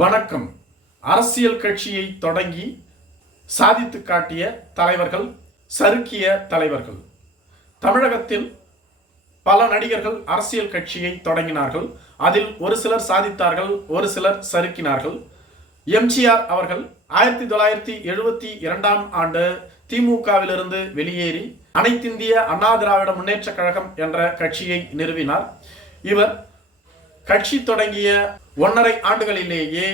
வணக்கம். அரசியல் கட்சியை தொடங்கி சாதித்து காட்டிய தலைவர்கள் சறுக்கிய தலைவர்கள். தமிழகத்தில் பல நடிகர்கள் அரசியல் கட்சியை தொடங்கினார்கள். அதில் ஒரு சிலர் சாதித்தார்கள் ஒரு சிலர் சறுக்கினார்கள். எம்ஜிஆர் அவர்கள் ஆயிரத்தி தொள்ளாயிரத்தி எழுபத்தி இரண்டாம் ஆண்டு திமுகவிலிருந்து வெளியேறி அனைத்திந்திய அண்ணா திராவிட முன்னேற்ற கழகம் என்ற கட்சியை நிறுவினார். இவர் கட்சி தொடங்கிய ஒன்றரை ஆண்டுகளிலேயே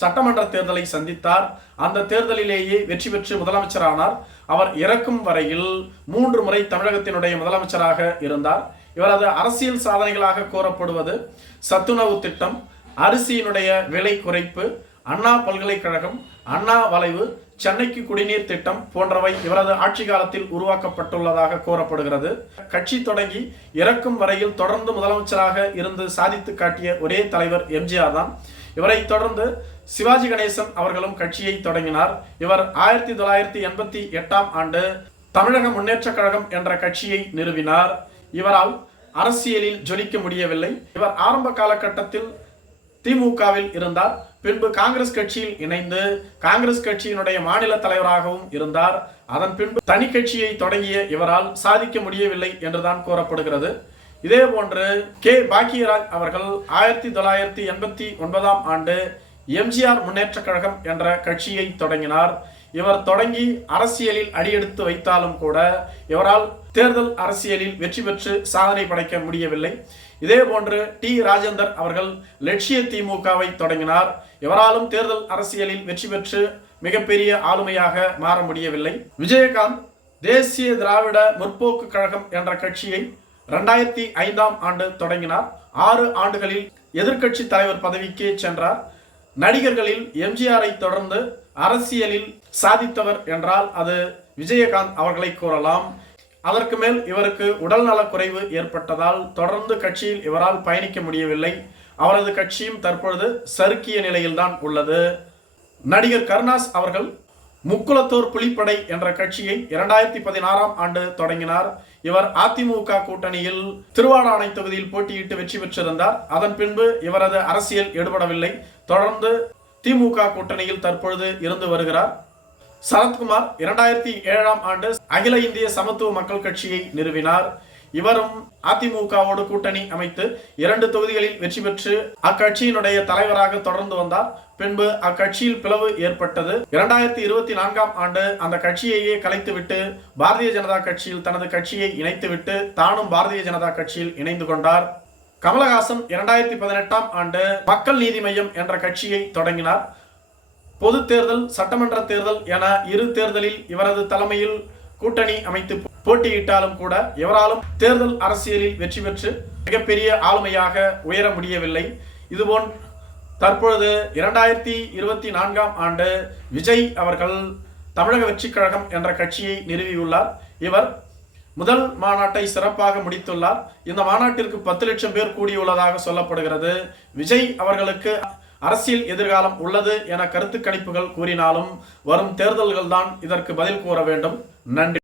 சட்டமன்ற தேர்தலை சந்தித்தார். அந்த தேர்தலிலேயே வெற்றி பெற்று முதலமைச்சரானார். அவர் இறக்கும் வரையில் மூன்று முறை தமிழகத்தினுடைய முதலமைச்சராக இருந்தார். இவரது அரசியல் சாதனைகளாக கூறப்படுவது சத்துணவு திட்டம் அரிசியினுடைய விலை குறைப்பு அண்ணா பல்கலைக்கழகம் அண்ணா வளைவு சென்னைக்கு குடிநீர் திட்டம் போன்றவை இவரது ஆட்சி காலத்தில் உருவாக்கப்பட்டுள்ளதாக கூறப்படுகிறது. கட்சி தொடங்கி இறக்கும் வரையில் தொடர்ந்து முதலமைச்சராக இருந்து சாதித்து காட்டிய ஒரே தலைவர் எம்ஜிஆர் தான். இவரை தொடர்ந்து சிவாஜி கணேசன் அவர்களும் கட்சியை தொடங்கினார். இவர் ஆயிரத்தி தொள்ளாயிரத்தி எண்பத்தி எட்டாம் ஆண்டு தமிழக முன்னேற்ற கழகம் என்ற கட்சியை நிறுவினார். இவரால் அரசியலில் ஜொலிக்க முடியவில்லை. இவர் ஆரம்ப காலகட்டத்தில் திமுகவில் இருந்தார். பின்பு காங்கிரஸ் கட்சியில் இணைந்து காங்கிரஸ் கட்சியினுடைய மாநில தலைவராகவும் இருந்தார். அதன் பின்பு தனி கட்சியை தொடங்கிய இவரால் சாதிக்க முடியவில்லை என்றுதான் கூறப்படுகிறது. இதே போன்று கே. பாக்கியராஜ் அவர்கள் ஆயிரத்தி தொள்ளாயிரத்தி எண்பத்தி ஒன்பதாம் ஆண்டு எம்ஜிஆர் முன்னேற்ற கழகம் என்ற கட்சியை தொடங்கினார். இவர் தொடங்கி அரசியலில் அடியெடுத்து வைத்தாலும் கூட இவரால் தேர்தல் அரசியலில் வெற்றி பெற்று சாதனை படைக்க முடியவில்லை. இதே போன்று டி. ராஜேந்தர் அவர்கள் லட்சிய திமுகவை தொடங்கினார். எவராலும் தேர்தல் அரசியலில் வெற்றி பெற்று மிகப்பெரிய ஆளுமையாக மாற முடியவில்லை. விஜயகாந்த் தேசிய திராவிட முற்போக்கு கழகம் என்ற கட்சியை ரெண்டாயிரத்தி ஐந்தாம் ஆண்டு தொடங்கினார். ஆறு ஆண்டுகளில் எதிர்க்கட்சி தலைவர் பதவிக்கு சென்றார். நடிகர்களில் எம்ஜிஆரை தொடர்ந்து அரசியலில் சாதித்தவர் என்றால் அது விஜயகாந்த் அவர்களை கூறலாம். அதற்கு மேல் இவருக்கு உடல்நலக் குறைவு ஏற்பட்டதால் தொடர்ந்து கட்சியில் இவரால் பயணிக்க முடியவில்லை. அவரது கட்சியும் தற்பொழுது சறுக்கிய நிலையில்தான் உள்ளது. நடிகர் கருணாஸ் அவர்கள் முக்குளத்தூர் புலிப்படை என்ற கட்சியை இரண்டாயிரத்தி பதினாறாம் ஆண்டு தொடங்கினார். இவர் அதிமுக கூட்டணியில் திருவாடானை தொகுதியில் போட்டியிட்டு வெற்றி பெற்றிருந்தார். அதன் பின்பு இவரது அரசியல் ஈடுபடவில்லை தொடர்ந்து திமுக கூட்டணியில் தற்பொழுது இருந்து வருகிறார். சரத்குமார் இரண்டாயிரத்தி ஏழாம் ஆண்டு அகில இந்திய சமத்துவ மக்கள் கட்சியை நிறுவினார். இவரும் அதிமுகவோடு கூட்டணி அமைத்து இரண்டு தொகுதிகளில் வெற்றி பெற்று அக்கட்சியினுடைய தலைவராக தொடர்ந்து வந்தார். பின்பு அக்கட்சியில் பிளவு ஏற்பட்டது. இரண்டாயிரத்தி இருபத்தி நான்காம் ஆண்டு அந்த கட்சியையே கலைத்துவிட்டு பாரதிய ஜனதா கட்சியில் தனது கட்சியை இணைத்துவிட்டு தானும் பாரதிய ஜனதா கட்சியில் இணைந்து கொண்டார். கமலஹாசன் இரண்டாயிரத்தி பதினெட்டாம் ஆண்டு மக்கள் நீதி மையம் என்ற கட்சியை தொடங்கினார். பொது தேர்தல் சட்டமன்ற தேர்தல் என இரு தேர்தலில் இவரது தலைமையில் கூட்டணி அமைத்து போட்டியிட்டாலும் கூட எவராலும் தேர்தல் அரசியலில் வெற்றி பெற்று மிகப்பெரிய ஆளுமையாக உயர முடியவில்லை. இதுபோன் தற்பொழுது இரண்டாயிரத்தி இருபத்தி நான்காம் ஆண்டு விஜய் அவர்கள் தமிழக வெற்றி கழகம் என்ற கட்சியை நிறுவியுள்ளார். இவர் முதல் மாநாட்டை சிறப்பாக முடித்துள்ளார். இந்த மாநாட்டிற்கு பத்து லட்சம் பேர் கூடியுள்ளதாக சொல்லப்படுகிறது. விஜய் அவர்களுக்கு அரசியல் எதிர்காலம் உள்ளது என கருத்து கணிப்புகள் கூறினாலும் வரும் தேர்தல்கள் தான் இதற்கு பதில் கூற வேண்டும். நன்றி.